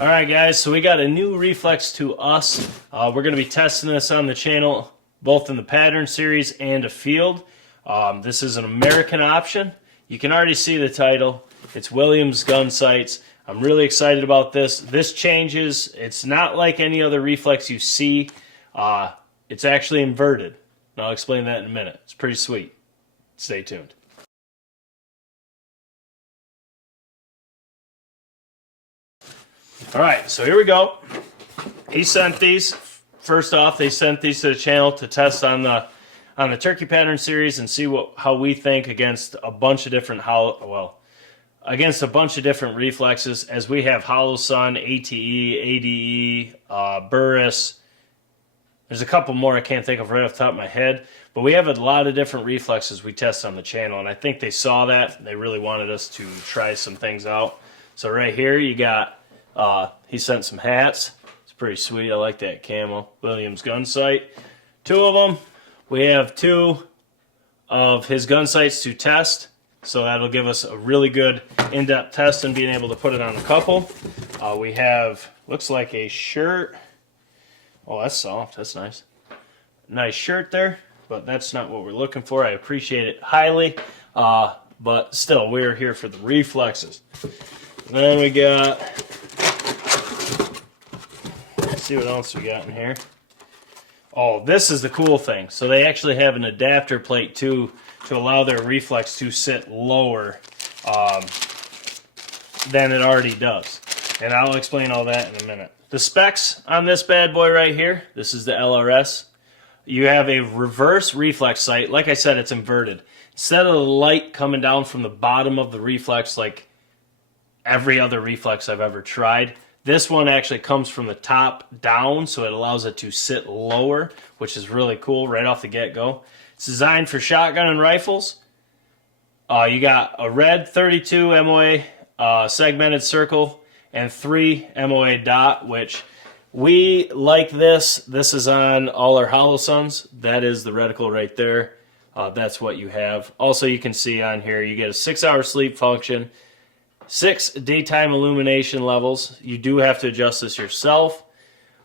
Alright guys, so we got a new Reflex to us. We're going to be testing this on the channel, both in the pattern series and a field. This is an American option. You can already see the title. It's Williams Gun Sights. I'm really excited about this. This changes. It's not like any other Reflex you see. It's actually inverted. And I'll explain that in a minute. It's pretty sweet. Stay tuned. Alright, so here we go. He sent these. First off, they sent these to the channel to test on the turkey pattern series and see how we think against a bunch of different against a bunch of different reflexes, as we have Hollow Sun, ATE, ADE, Burris. There's a couple more I can't think of right off the top of my head, but we have a lot of different reflexes we test on the channel, and I think they saw that and they really wanted us to try some things out. So right here you got he sent some hats. It's pretty sweet. I like that camo. Williams gun sight. Two of them. We have two of his gun sights to test. So that'll give us a really good in-depth test and being able to put it on a couple. We have, looks like a shirt. Oh, that's soft. That's nice. Nice shirt there, but that's not what we're looking for. I appreciate it highly. But still, we're here for the reflexes. And then we got, let's see what else we got in here. Oh, this is the cool thing. So they actually have an adapter plate too to allow their reflex to sit lower than it already does. And I'll explain all that in a minute. The specs on this bad boy right here, this is the LRS. You have a reverse reflex sight. Like I said, it's inverted. Instead of the light coming down from the bottom of the reflex like every other reflex I've ever tried, this one actually comes from the top down, so it allows it to sit lower, which is really cool right off the get-go. It's designed for shotgun and rifles. You got a red 32 MOA segmented circle and 3 MOA dot, which we like this. This is on all our Hollow Suns. That is the reticle right there. That's what you have. Also, you can see on here, you get a 6-hour sleep function, 6 daytime illumination levels. You do have to adjust this yourself.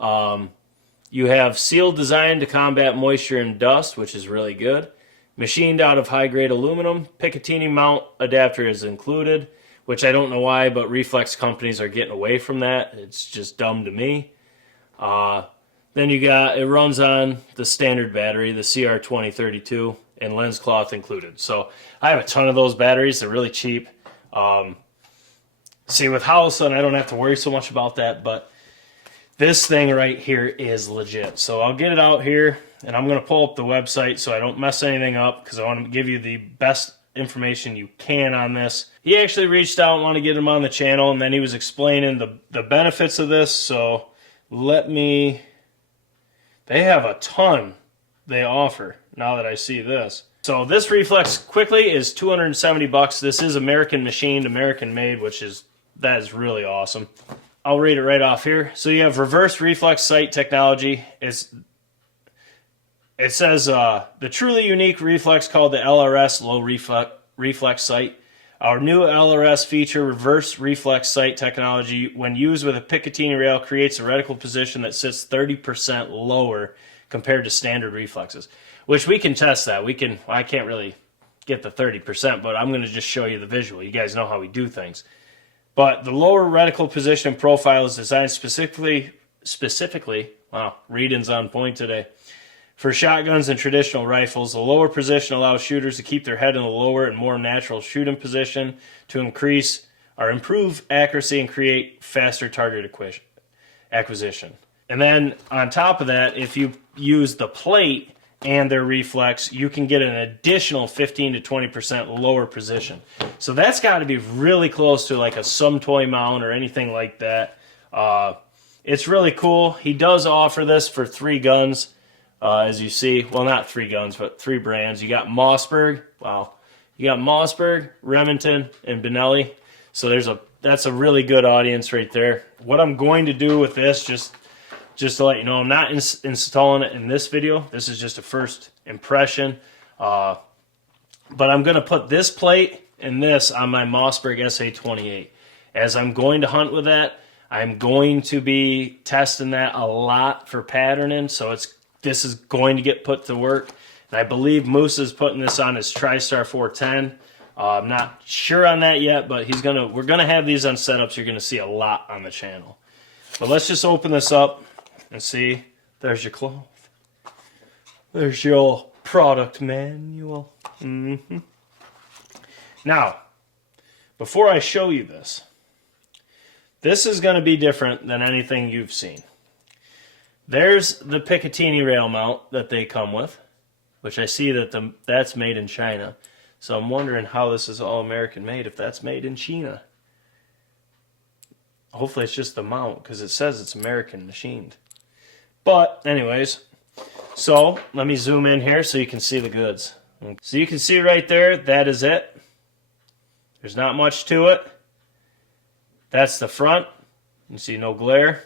You have sealed design to combat moisture and dust, which is really good. Machined out of high-grade aluminum. Picatinny mount adapter is included, which I don't know why, but reflex companies are getting away from that. It's just dumb to me. Then you got, it runs on the standard battery, the CR2032, and lens cloth included. So I have a ton of those batteries. They're really cheap. See, with Hollow Sun, I don't have to worry so much about that, but this thing right here is legit. So I'll get it out here, and I'm going to pull up the website so I don't mess anything up, because I want to give you the best information you can on this. He actually reached out and wanted to get him on the channel, and then he was explaining the benefits of this. So they have a ton they offer now that I see this. So this reflex quickly is $270. This is American machined, American made, that is really awesome. I'll read it right off here. So you have reverse reflex sight technology. It says the truly unique reflex called the LRS low reflex sight. Our new LRS feature reverse reflex sight technology, when used with a Picatinny rail, creates a reticle position that sits 30% lower compared to standard reflexes, which we can test that. I can't really get the 30%, but I'm going to just show you the visual. You guys know how we do things. But the lower reticle position profile is designed specifically, wow, reading's on point today, for shotguns and traditional rifles. The lower position allows shooters to keep their head in the lower and more natural shooting position to increase or improve accuracy and create faster target acquisition. And then on top of that, if you use the plate and their reflex, you can get an additional 15 to 20% lower position. So that's got to be really close to like a some toy mount or anything like that. It's really cool. He does offer this for 3 guns, as you see. Well, not 3 guns, but 3 brands. You got Mossberg. Wow. You got Mossberg, Remington, and Benelli. So that's a really good audience right there. What I'm going to do with this, just to let you know, I'm not installing it in this video. This is just a first impression. But I'm going to put this plate and this on my Mossberg SA28. As I'm going to hunt with that, I'm going to be testing that a lot for patterning, so this is going to get put to work. And I believe Moose is putting this on his TriStar 410. I'm not sure on that yet, but we're gonna have these on setups. You're gonna see a lot on the channel. But let's just open this up and see. There's your cloth. There's your product manual. Now, before I show you this is going to be different than anything you've seen. There's the Picatinny rail mount that they come with, which I see that's made in China. So I'm wondering how this is all American made if that's made in China. Hopefully it's just the mount, because it says it's American machined. But anyways, so let me zoom in here so you can see the goods. So you can see right there, that is it. There's not much to it. That's the front. You see no glare.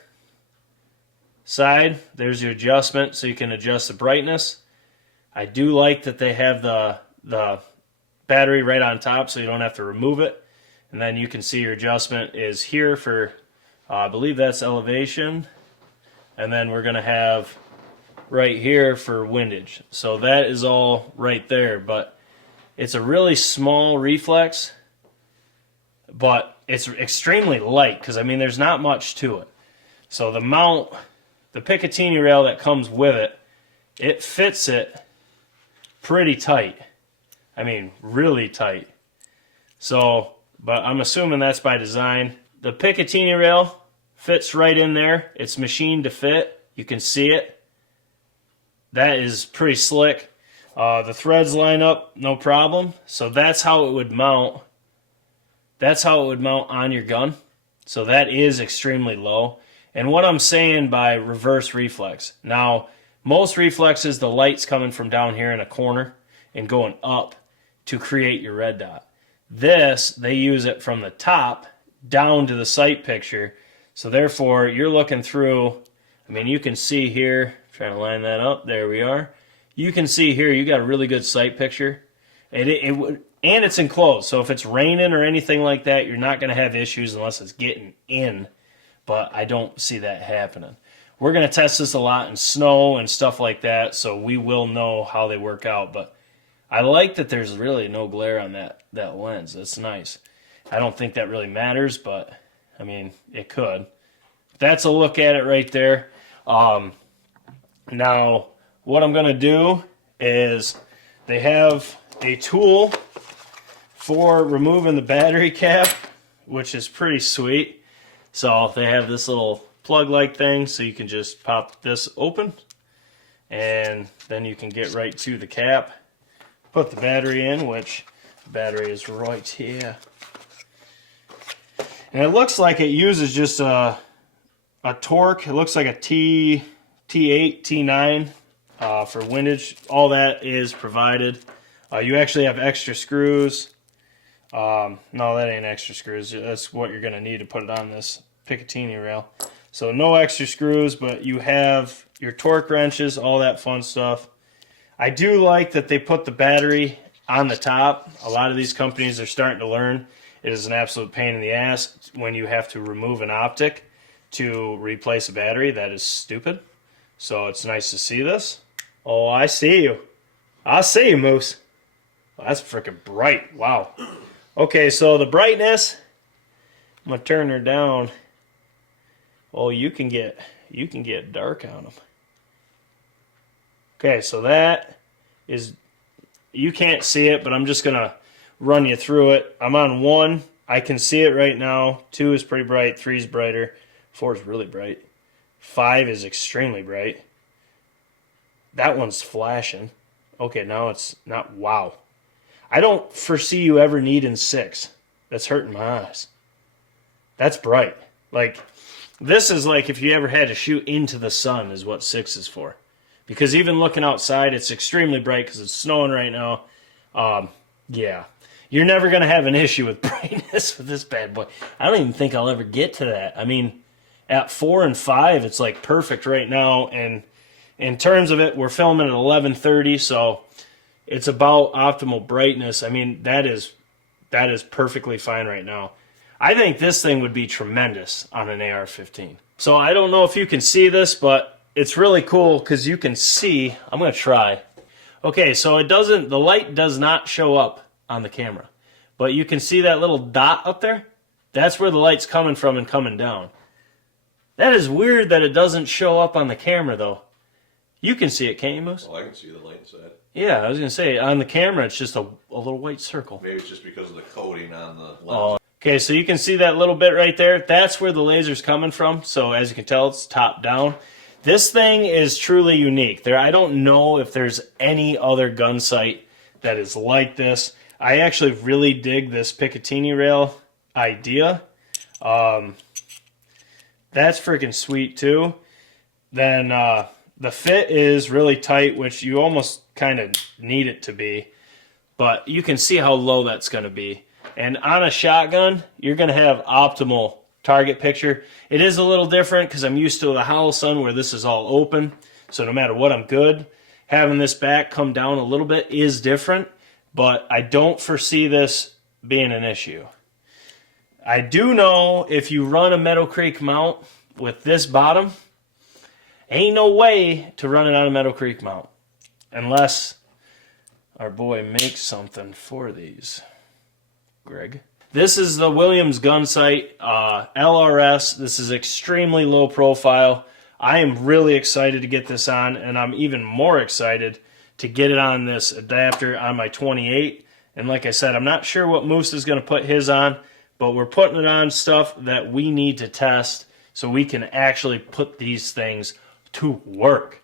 Side, there's your adjustment, so you can adjust the brightness. I do like that they have the battery right on top, so you don't have to remove it. And then you can see your adjustment is here for, I believe that's elevation. And then we're going to have right here for windage. So that is all right there. But it's a really small reflex, but it's extremely light because, I mean, there's not much to it. So the mount, the Picatinny rail that comes with it, it fits it pretty tight. I mean, really tight. So, but I'm assuming that's by design. The Picatinny rail fits right in there. It's machined to fit. You can see it. That is pretty slick. The threads line up, no problem. So that's how it would mount. That's how it would mount on your gun. So that is extremely low. And what I'm saying by reverse reflex. Now, most reflexes, the light's coming from down here in a corner and going up to create your red dot. This, they use it from the top down to the sight picture. So therefore, you're looking through, I mean, you can see here, trying to line that up, there we are. You can see here, you got a really good sight picture. And and it's enclosed, so if it's raining or anything like that, you're not going to have issues unless it's getting in. But I don't see that happening. We're going to test this a lot in snow and stuff like that, so we will know how they work out. But I like that there's really no glare on that lens. That's nice. I don't think that really matters, but, I mean, it could. That's a look at it right there. Now, what I'm going to do is they have a tool for removing the battery cap, which is pretty sweet. So they have this little plug-like thing, so you can just pop this open, and then you can get right to the cap. Put the battery in, which the battery is right here. And it looks like it uses just a torque. It looks like a T8, T9 for windage. All that is provided. You actually have extra screws. No, that ain't extra screws. That's what you're going to need to put it on this Picatinny rail. So no extra screws, but you have your torque wrenches, all that fun stuff. I do like that they put the battery on the top. A lot of these companies are starting to learn it is an absolute pain in the ass when you have to remove an optic to replace a battery. That is stupid. So it's nice to see this. Oh, I see you. I see you, Moose. Well, that's freaking bright. Wow. Okay, so the brightness, I'm gonna turn her down. Oh, you can get dark on them. Okay, so that is, you can't see it, but I'm just gonna run you through it. I'm on 1. I can see it right now. 2 is pretty bright. 3 is brighter. 4 is really bright. 5 is extremely bright. That one's flashing. Okay, now it's not. Wow. I don't foresee you ever needing 6. That's hurting my eyes. That's bright. Like, this is like if you ever had to shoot into the sun is what 6 is for. Because even looking outside, it's extremely bright because it's snowing right now. Yeah. You're never going to have an issue with brightness with this bad boy. I don't even think I'll ever get to that. I mean, at 4 and 5, it's like perfect right now. And in terms of it, we're filming at 11:30, so it's about optimal brightness. I mean, that is perfectly fine right now. I think this thing would be tremendous on an AR-15. So I don't know if you can see this, but it's really cool because you can see, I'm going to try. Okay, so the light does not show up on the camera, but you can see that little dot up there? That's where the light's coming from and coming down. That is weird that it doesn't show up on the camera, though. You can see it, can't you, Moose? Well, I can see the light inside. Yeah, I was going to say, on the camera, it's just a little white circle. Maybe it's just because of the coating on the lens. Oh, okay, so you can see that little bit right there. That's where the laser's coming from. So as you can tell, it's top down. This thing is truly unique. I don't know if there's any other gun sight that is like this. I actually really dig this picatinny rail idea. That's freaking sweet too. Then the fit is really tight, which you almost kind of need it to be. But you can see how low that's going to be. And on a shotgun, you're going to have optimal target picture. It is a little different because I'm used to the Holosun where this is all open. So no matter what, I'm good. Having this back come down a little bit is different. But I don't foresee this being an issue. I do know if you run a Meadow Creek mount with this bottom, ain't no way to run it on a Meadow Creek mount. Unless our boy makes something for these. Greg. This is the Williams gun sight, LRS. This is extremely low profile. I am really excited to get this on, and I'm even more excited to get it on this adapter on my 28. And like I said, I'm not sure what Moose is going to put his on, but we're putting it on stuff that we need to test so we can actually put these things to work.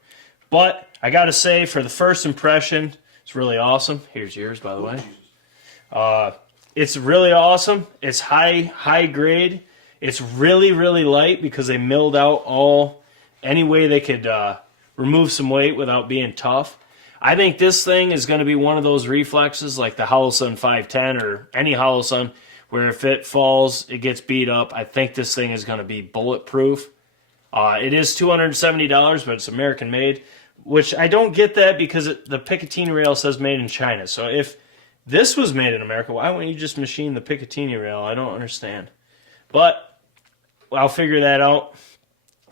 But I got to say, for the first impression, it's really awesome. Here's yours, by the way. It's really awesome. It's high grade. It's really, really light because they milled out any way they could remove some weight without being tough. I think this thing is going to be one of those reflexes like the Holosun 510 or any Holosun where if it falls, it gets beat up. I think this thing is going to be bulletproof. It is $270, but it's American made, which I don't get that because the Picatinny rail says made in China. So if this was made in America, why wouldn't you just machine the Picatinny rail? I don't understand. But I'll figure that out.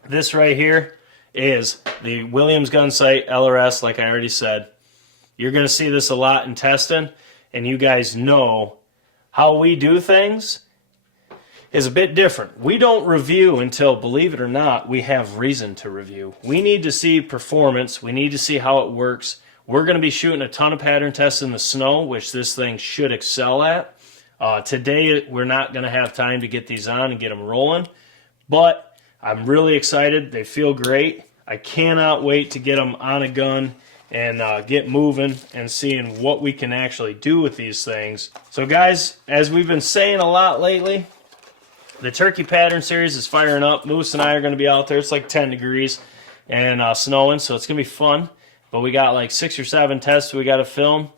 This right here is the Williams gun sight LRS, like I already said. You're going to see this a lot in testing, and you guys know how we do things is a bit different. We don't review until, believe it or not, we have reason to review. We need to see performance. We need to see how it works. We're going to be shooting a ton of pattern tests in the snow, which this thing should excel at. Today, we're not going to have time to get these on and get them rolling, but I'm really excited. They feel great. I cannot wait to get them on a gun and get moving and seeing what we can actually do with these things. So guys, as we've been saying a lot lately, the Turkey Pattern Series is firing up. Moose and I are going to be out there. It's like 10 degrees and snowing, so it's going to be fun. But we got like 6 or 7 tests we got to film.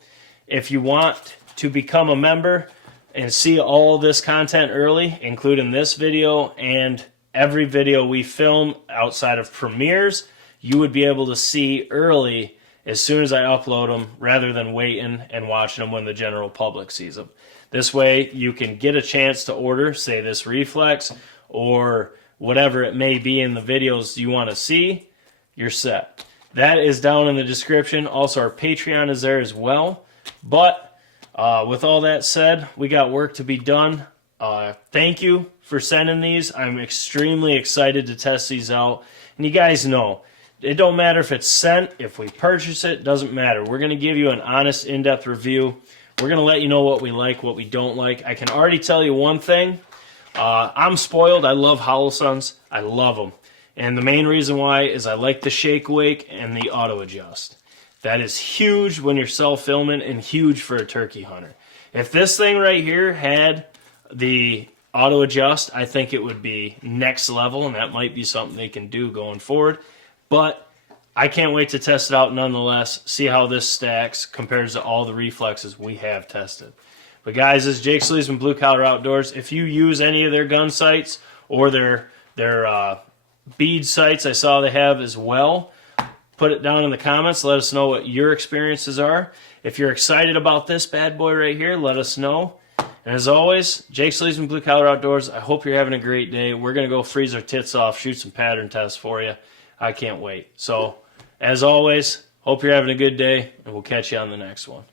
If you want to become a member and see all this content early, including this video and every video we film outside of premieres, you would be able to see early as soon as I upload them rather than waiting and watching them when the general public sees them. This way you can get a chance to order, say this Reflex or whatever it may be in the videos you want to see, you're set. That is down in the description. Also, our Patreon is there as well. But with all that said, we got work to be done. Thank you for sending these. I'm extremely excited to test these out. And you guys know, it don't matter if it's sent, if we purchase it, doesn't matter. We're going to give you an honest, in-depth review. We're going to let you know what we like, what we don't like. I can already tell you one thing. I'm spoiled. I love Holosuns. I love them. And the main reason why is I like the shake wake and the auto adjust. That is huge when you're self-filming and huge for a turkey hunter. If this thing right here had the auto adjust, I think it would be next level, and that might be something they can do going forward. But I can't wait to test it out nonetheless, see how this stacks compared to all the reflexes we have tested. But guys, this is Jake Sleeves from Blue Collar Outdoors. If you use any of their gun sights or their bead sights I saw they have as well, put it down in the comments. Let us know what your experiences are. If you're excited about this bad boy right here, let us know. And as always, Jake Sleesman, Blue Collar Outdoors, I hope you're having a great day. We're going to go freeze our tits off, shoot some pattern tests for you. I can't wait. So, as always, hope you're having a good day, and we'll catch you on the next one.